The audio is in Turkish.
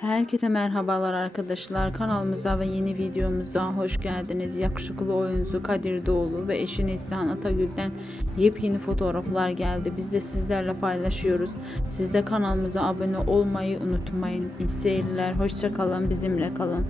Herkese merhabalar arkadaşlar. Kanalımıza ve yeni videomuza hoş geldiniz. Yakışıklı oyuncu Kadir Doğulu ve eşi Neslihan Atagül'den yepyeni fotoğraflar geldi. Biz de sizlerle paylaşıyoruz. Siz de kanalımıza abone olmayı unutmayın. İyi seyirler. Hoşça kalın. Bizimle kalın.